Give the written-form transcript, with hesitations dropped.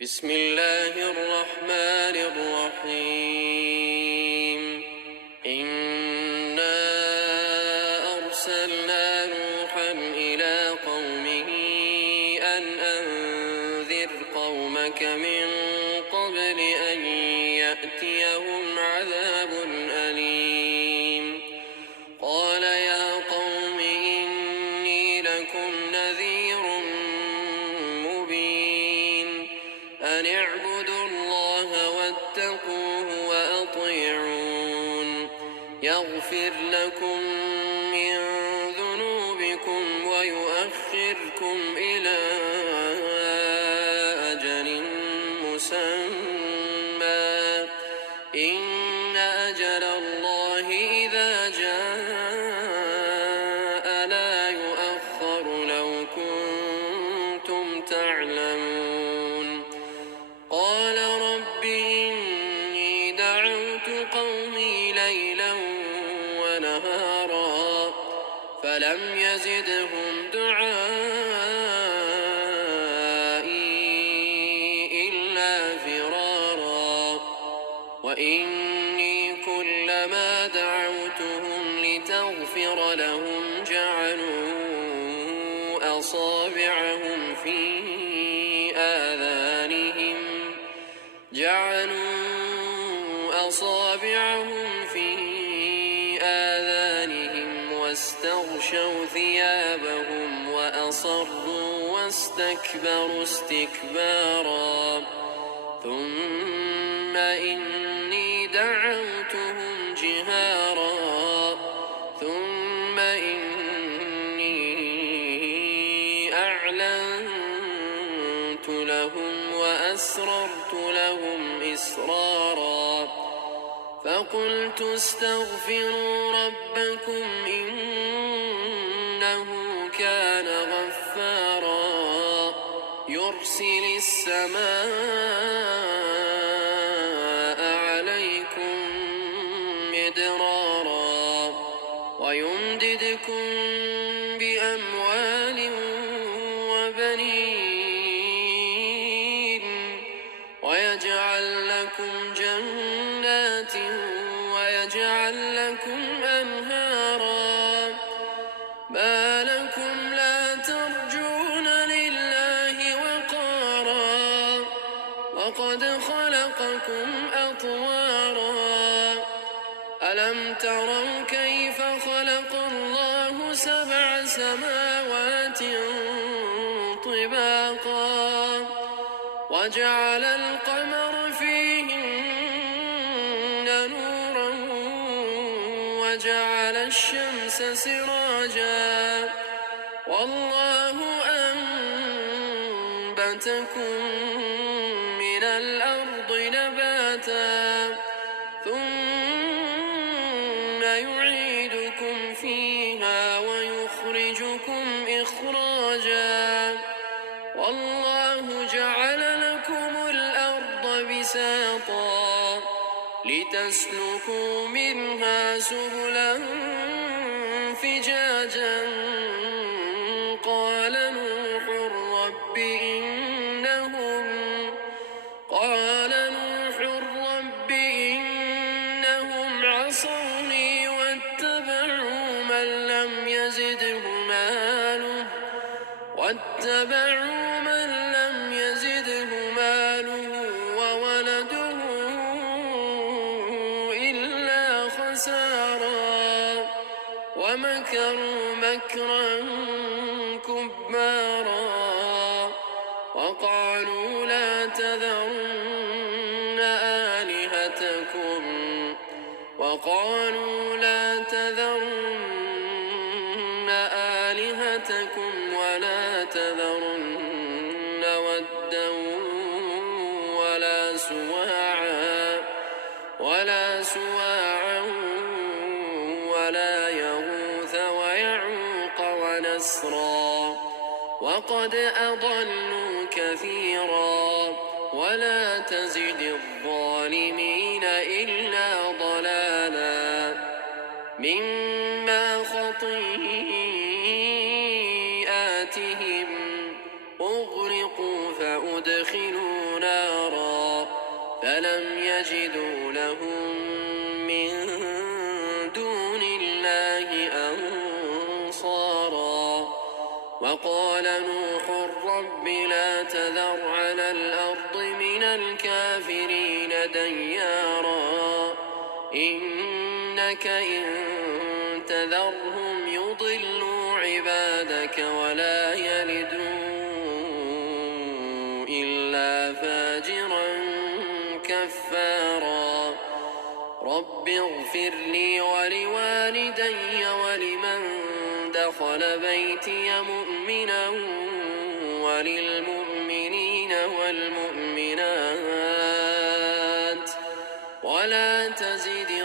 بسم الله الرحمن الرحيم إنا أرسلنا نوحا إلى قومه أن أنذر قومك من قبل أن يأتيهم عذاب أليم قال يا قوم إني لكم نذير مبين أن اعبدوا الله واتقوه وأطيعون يغفر لكم من ذنوبكم ويؤخركم إلى أجل مسمى إن أجل الله إذا جاء لا يؤخر لو كنتم تعلمون قال رب إني دعوت قومي ليلا ونهارا فلم يزدهم دعائي إلا فرارا وإني كلما دعوتهم لتغفر لهم جعلوا أصابعهم في آذانهم واستغشوا ثيابهم وأصروا واستكبروا استكبارا ثم إني دعوتهم جهارا ثم إني أعلنت لهم وأسررت لهم إسرارا فقلت استغفروا ربكم إنه كان غفارا يرسل السماء عليكم مدرارا ويمددكم بأموال وبنين ويجعل لكم جنات ويجعل لكم أنهارا ما لكم لا ترجون لله وقارا وقد خلقكم أطوارا ألم تروا كيف خلق الله 7 سماوات طباقا وجعل القمر فيهن نورا وجعل الشمس سراجا والله أنبتكم من الأرض نباتا ثم يعيدكم فيها ويخرجكم إخراجا والله جعل لكم الأرض بساطا لتسلكوا منها سبلا فجاجا قال نوح رب إنهم عصوني واتبعوا من لم يزده ماله وولده إلا خسارا ومكروا مكرا كبارا وقالوا لا تذرن آلهتكم ولا تذرن ودا ولا سواعا ولا يغوث ويعوق ونسرا وقد أضلوا كثيرا ولا تزد الظالمين إلا ضلالا مما خطيئاتهم أغرقوا فأدخلوا يجدوا لهم من دون الله أنصارا. وقال نوح رب لا تذر على الأرض من الكافرين ديارا إنك إن تذرهم يضلوا عبادك ولا يلدوا إلا فاجرا كفارا. رب اغفر لي ولوالدي ولمن دخل بيتي مؤمنا وللمؤمنين والمؤمنات ولا تزد